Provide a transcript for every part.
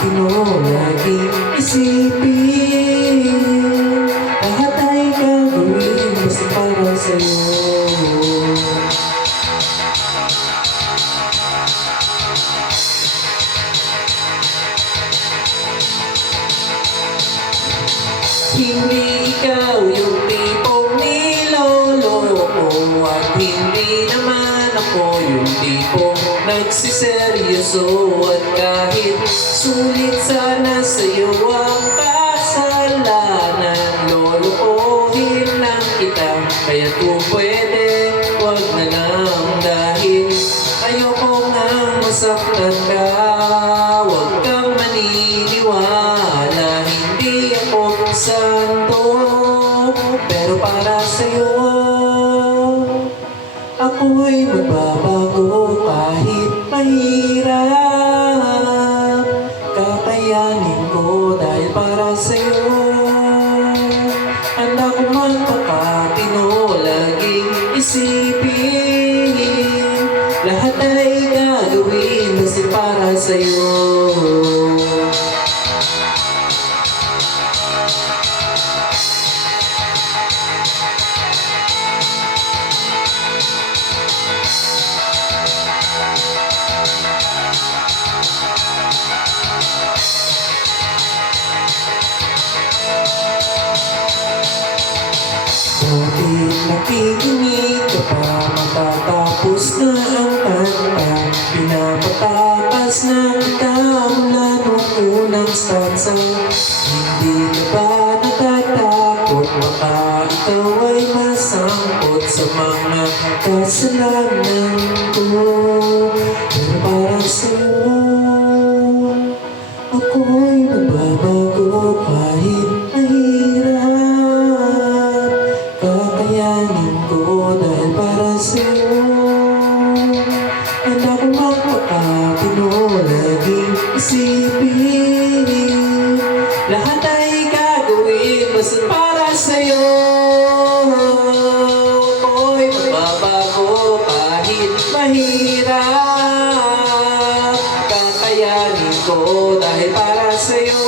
magpapatino, laging isipin. Lahat ay gagawin basta para sa'yo. Hindi ikaw yung tipong niloloko, at hindi naman ako yung tipong nagsiseryoso. At kahit sulit sana sa'yo ang kasalanan, lolokohin lang kita. Kaya kung pwede, wag na lang, dahil ayoko nga masaktan ka. Wag kang maniniwala, hindi ako santo, pero para sa'yo ako'y magbabago. Kahit mahirap, kakayanin ko, dahil para sa'yo handa ko magpakatino, laging isipin. Lahat ay gagawin basta para sa'yo. Bakit nakikinig ka pa? Matatapos na ang kanta. Pinapatakas na kita mula nung unang stanza. Hindi ka ba natatakot? Baka ikaw ay masangkot sa mga kasalanan ko. Pero para sa'yo ako'y magbabago. Kahit mahirap, kakayanin ko, dahil para sa'yo handa ko magpakatino, laging isipin. Lahat ay gagawin basta para sa'yo. Ako'y magbabago kahit mahirap, kakayanin ko, dahil para sa'yo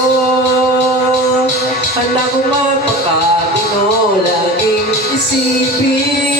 handa ko magpakatino, laging isipin.